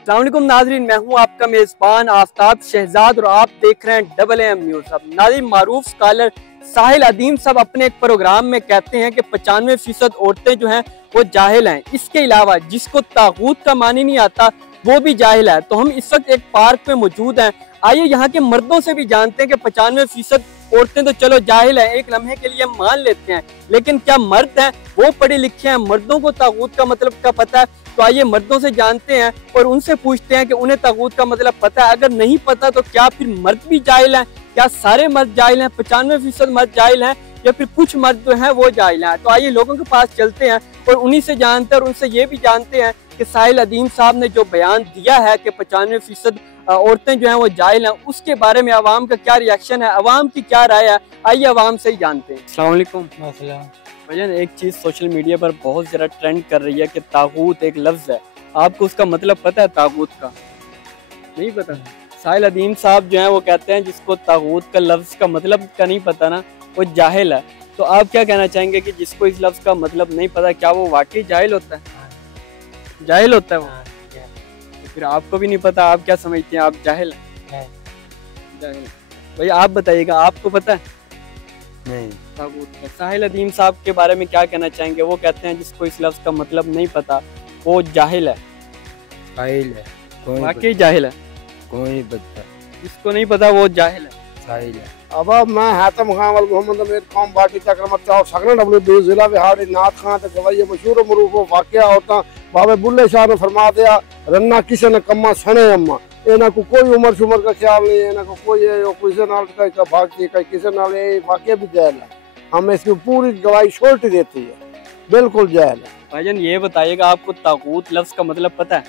अस्सलाम वालेकुम नाज़रीन, मैं हूं आपका मेज़बान आफ्ताब शहजाद और आप देख रहे हैं डबल एम न्यूज़। अब नाज़रीन, मारूफ स्कॉलर साहिल अदीम साहब अपने एक प्रोग्राम में कहते हैं कि 95% औरतें जो हैं वो जाहिल हैं। इसके अलावा जिसको तागूत का मानी नहीं आता वो भी जाहिल है। तो हम इस वक्त एक पार्क में मौजूद हैं। आइए यहाँ के मर्दों से भी जानते हैं कि 95% औरतें तो चलो जाहिल हैं, एक लम्हे के लिए मान लेते हैं, लेकिन क्या मर्द हैं वो पढ़े लिखे हैं? मर्दों को तागूत का मतलब क्या पता है? तो आइए मर्दों से जानते हैं और उनसे पूछते हैं कि उन्हें तागूत का मतलब पता है। अगर नहीं पता तो क्या फिर मर्द भी जाहिल हैं? क्या सारे मर्द जाहिल हैं? 95% मर्द जाहिल हैं या फिर कुछ मर्द जो हैं वो जाहिल हैं? तो आइए लोगों के पास चलते हैं और उन्हीं से जानते हैं और उनसे ये भी जानते हैं कि साहिल अदीम साहब ने जो बयान दिया है कि 95% औरतें जो हैं वो जाहिल हैं, उसके बारे में अवाम का क्या रिएक्शन है, अवाम की क्या राय है। आइए अवाम से ही जानते हैं। अस्सलाम वालेकुम। भजन, एक चीज़ सोशल मीडिया पर बहुत ज़्यादा ट्रेंड कर रही है कि तागूत एक लफ्ज़ है, आपको उसका मतलब पता है? तागूत का नहीं पता। साहिल अदीम साहब जो हैं वो कहते हैं जिसको तागूत का लफ्ज़ का मतलब का नहीं पता ना, वो जाहिल है। तो आप क्या कहना चाहेंगे कि जिसको इस लफ्ज़ का मतलब नहीं पता, क्या वो वाकई जाहिल होता है? जाहिल होता है वो? तो फिर आपको भी नहीं पता, आप क्या समझते हैं? आप जाहिल हैं? जाहिल। भैया आप बताइएगा, आपको पता है? नहीं। साहिल अदीम साहब के बारे में क्या कहना चाहेंगे? वो कहते हैं जिसको इस लफ्ज़ का मतलब नहीं पता वो जाहिल है। साहिल है, वाकई जाहिल है? कोई बता, जिसको नहीं पता वो जाहिल है। साहिल है। अब मैं हातम खान वाल मोहम्मद अमीर कौम बाटी चक्रमत चाव सगन डब्ल्यू जिला बिहारी नाथ खान ते गवाई मशहूर मरूफ वाकया होता बाबे बुल्ले शाह ने फरमा दिया रन्ना किसे ने कम्मा सने अम्मा। इना को कोई उम्र शुमर का ख्याल नहीं है, इना को कोई किसी नाल का भागती का किसी नाल वाकया भी जाहिल है। हम इसकी पूरी गवाही छोटी देती है, बिल्कुल जाहिल है। भाईजान ये बताइएगा, आपको तागूत लफ्ज़ का मतलब पता है?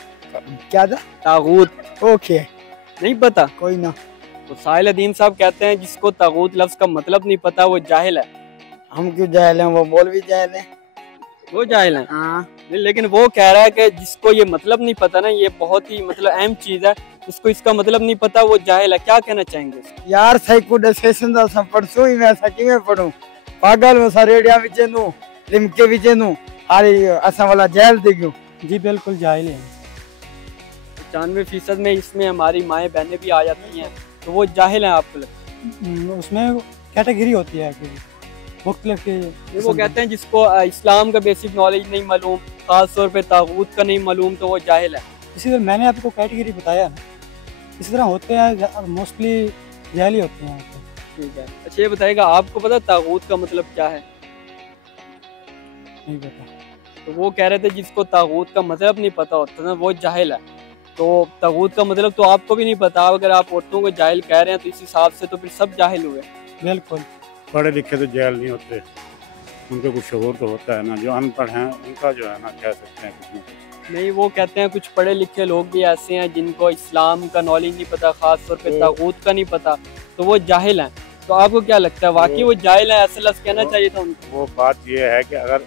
क्या था? तागूत ओके, नहीं पता? कोई ना। तो साहिल अदीम साहब कहते हैं जिसको तागूत लफ्ज़ का मतलब नहीं पता वो जाहिल है। हम क्यों जाहिल हैं? वो मौलवी जाहिल है। वो जाहिल है? हाँ, लेकिन वो कह रहा है कि जिसको ये मतलब नहीं पता ना, ये बहुत ही मतलब अहम चीज़ है, जिसको इसका मतलब नहीं पता वो जाहिल है। क्या कहना चाहेंगे? यार साइकोडेसेशन दा सब पढ़सो ही मैं सच में पढ़ूं पागल में सा रेडिया विच नु लिमके विच नु हारी असा वाला जाहिल दिखूं। जी बिल्कुल जाहिल है। 95% में इसमें हमारी माएँ बहनें भी आ जाती हैं, तो वो जाहिल हैं आपको लगता है? उसमें कैटेगरी होती है मुख्तलिफ के। वो कहते हैं जिसको इस्लाम का बेसिक नॉलेज नहीं मालूम, खास तौर पे तागूत का नहीं मालूम, तो वो जाहिल है। इसी तरह मैंने आपको कैटेगरी बताया ना, इसी तरह होते हैं, मोस्टली जाहिल ही होते हैं। ठीक है, अच्छा ये बताइएगा, आपको पता तागूत का मतलब क्या है? नहीं पता। तो वो कह रहे थे जिसको तागूत का मतलब नहीं पता होता ना वो जाहिल है। तो तागूत का मतलब तो आपको भी नहीं पता। अगर आप औरतों को जाहिल कह रहे हैं तो इस हिसाब से तो फिर सब जाहिल हुए। बिल्कुल। पढ़े लिखे तो जाहिल नहीं होते, उनको कुछ शऊर तो होता है ना। जो अनपढ़ हैं उनका जो है ना कह सकते हैं कुछ ना कुछ। नहीं, वो कहते हैं कुछ पढ़े लिखे लोग भी ऐसे हैं जिनको इस्लाम का नॉलेज नहीं पता, खास तौर पे तागूत का नहीं पता, तो वो जाहिल हैं। तो आपको क्या लगता है वाकई वो जाहिल है? ऐसा लफ्ज़ कहना चाहिए था उनको। वो बात ये है कि अगर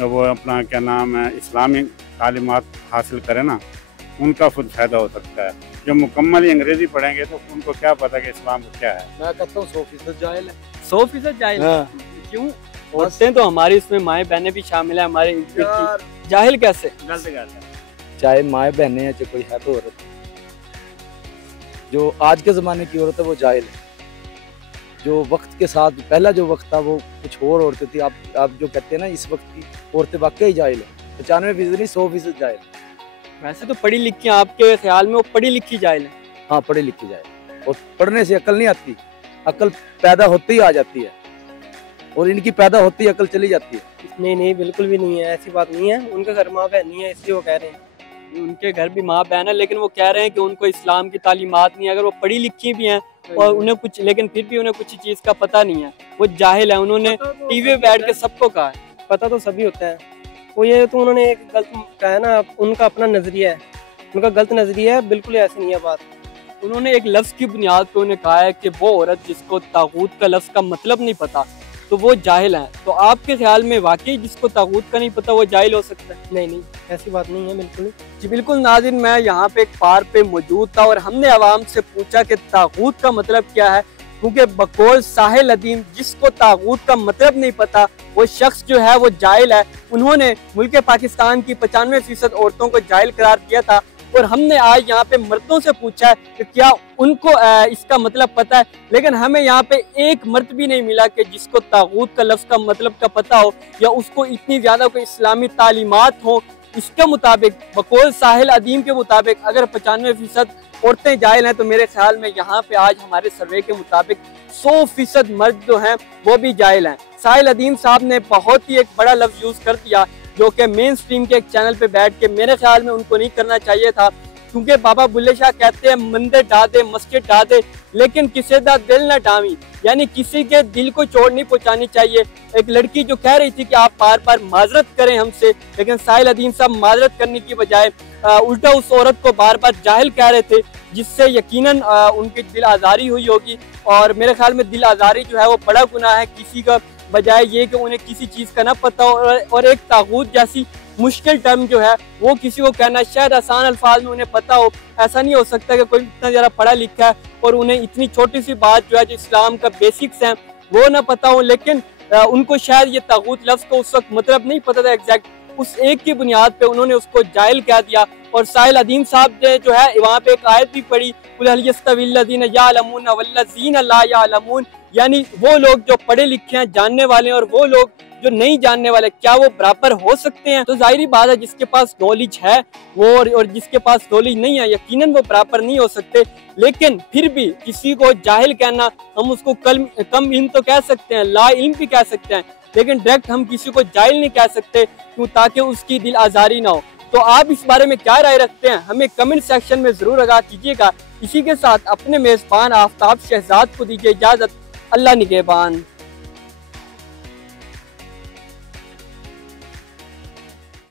वो अपना क्या नाम है इस्लामी तालीमात हासिल करें ना, उनका खुद फायदा हो सकता है। जो मुकम्मल ही अंग्रेजी पढ़ेंगे तो उनको क्या पता कि इस्लाम को क्या है। मैं कहता हूँ 100% जाहिल है। 100% जाहिल है? हाँ। क्यों? औरतें तो हमारी इसमें माएँ बहनें भी शामिल है हमारे। जाहिल कैसे? गलत गल है। चाहे माए बहने हैं चाहे कोई है तो औरत, जो आज के ज़माने की औरत है वो जाहिल है। जो वक्त के साथ पहला जो वक्त था वो कुछ और औरतें थी। आप जो कहते हैं ना इस वक्त की औरतें वाकई जाहिल है। 95% नहीं 100% जाहिल। वैसे तो पढ़ी लिखी, आपके ख्याल में वो पढ़ी लिखी जाहिल है? हाँ, पढ़ी लिखी जाहिल। और पढ़ने से अकल नहीं आती, अकल पैदा होते ही आ जाती है और इनकी पैदा होती ही अकल चली जाती है। नहीं नहीं, बिल्कुल भी नहीं है, ऐसी बात नहीं है। उनका घर माँ बहन नहीं है इसलिए वो कह रहे हैं। उनके घर भी माँ बहन है, लेकिन वो कह रहे हैं कि उनको इस्लाम की तालीमात नहीं है। अगर वो पढ़ी लिखी भी हैं और उन्हें कुछ, लेकिन फिर भी उन्हें कुछ चीज़ का पता नहीं है, वो जाहिल है। उन्होंने टीवी पे बैठ के सबको कहा है। पता तो सभी होता है। वो ये तो उन्होंने एक गलत कहा है ना, उनका अपना नजरिया है, उनका गलत नजरिया है। बिल्कुल ऐसी नहीं है बात। उन्होंने एक लफ्ज़ की बुनियाद पे उन्हें कहा है कि वो औरत जिसको तागूत का लफ्ज़ का मतलब नहीं पता तो वो जाहिल है। तो आपके ख्याल में वाकई जिसको तागूत का नहीं पता वो जाहिल हो सकता है? नहीं नहीं, ऐसी बात नहीं है बिल्कुल। जी बिल्कुल नाज़रीन, मैं यहाँ पे एक पार्क पे मौजूद था और हमने आवाम से पूछा कि तागूत का मतलब क्या है, क्योंकि बकौल साहिल अदीम जिसको तागूत का मतलब नहीं पता वो शख्स जो है वो जाहिल है। उन्होंने मुल्क पाकिस्तान की 95% औरतों को जाहिल करार दिया था और हमने आज यहाँ पे मर्दों से पूछा है कि क्या उनको इसका मतलब पता है, लेकिन हमें यहाँ पे एक मर्द भी नहीं मिला कि जिसको तागूत का लफ्ज़ का मतलब का पता हो या उसको इतनी ज़्यादा कोई इस्लामी तालीमात हो। इसके मुताबिक बकौल साहिल अदीम के मुताबिक अगर 95% औरतें जाहिल हैं तो मेरे ख्याल में यहाँ पे आज हमारे सर्वे के मुताबिक 100% मर्द जो हैं वो भी जाहिल हैं। साहिल अदीम साहब ने बहुत ही एक बड़ा लफ्ज़ यूज़ कर दिया जो कि मेन स्ट्रीम के एक चैनल पे बैठ के मेरे ख्याल में उनको नहीं करना चाहिए था, क्योंकि बाबा बुल्ले शाह कहते हैं मंदिर ढा दे मस्जिद ढा दे लेकिन किसी का दिल न ढावी, यानी किसी के दिल को चोट नहीं पहुंचानी चाहिए। एक लड़की जो कह रही थी कि आप बार बार माजरत करें हमसे, लेकिन साहिल अदीम साहब माजरत करने की बजाय उल्टा उस औरत को बार बार जाहिल कह रहे थे, जिससे यकीनन उनकी दिल आज़ारी हुई होगी। और मेरे ख्याल में दिल आज़ारी जो है वो बड़ा गुनाह है किसी का, बजाय ये कि उन्हें किसी चीज़ का ना पता हो और एक तागूत जैसी मुश्किल टर्म जो है वो किसी को कहना शायद आसान अल्फाज में उन्हें पता हो। ऐसा नहीं हो सकता कि कोई इतना ज़्यादा पढ़ा लिखा है और उन्हें इतनी छोटी सी बात जो है जो इस्लाम का बेसिक्स हैं वो ना पता हो, लेकिन उनको शायद ये तागूत लफ्ज़ को उस वक्त मतलब नहीं पता था एग्जैक्ट, उस एक की बुनियाद पे उन्होंने उसको जाहिल कह दिया। और साहिल अदीम साहब ने जो है वहाँ पे एक आयत भी पढ़ी, कुल हल यस्तविल्लज़ीना यअलमून वल्लज़ीना ला यअलमून, यानी वो लोग जो पढ़े लिखे हैं जानने वाले हैं और वो लोग जो नहीं जानने वाले, क्या वो बराबर हो सकते हैं? तो जाहिर बात है जिसके पास नॉलेज है वो और जिसके पास नॉलेज नहीं है यकीनन वो बराबर नहीं हो सकते। लेकिन फिर भी किसी को जाहिल कहना, हम उसको कम इल्म तो कह सकते हैं, ला इल्म भी कह सकते हैं, लेकिन डायरेक्ट हम किसी को जाहिल नहीं कह सकते क्यों, ताकि उसकी दिल आज़ारी ना हो। तो आप इस बारे में क्या राय रखते हैं हमें कमेंट सेक्शन में जरूर आगाह कीजिएगा। इसी के साथ अपने मेजबान आफ्ताब शहजाद को दीजिए इजाजत। अल्लाह निगहबान।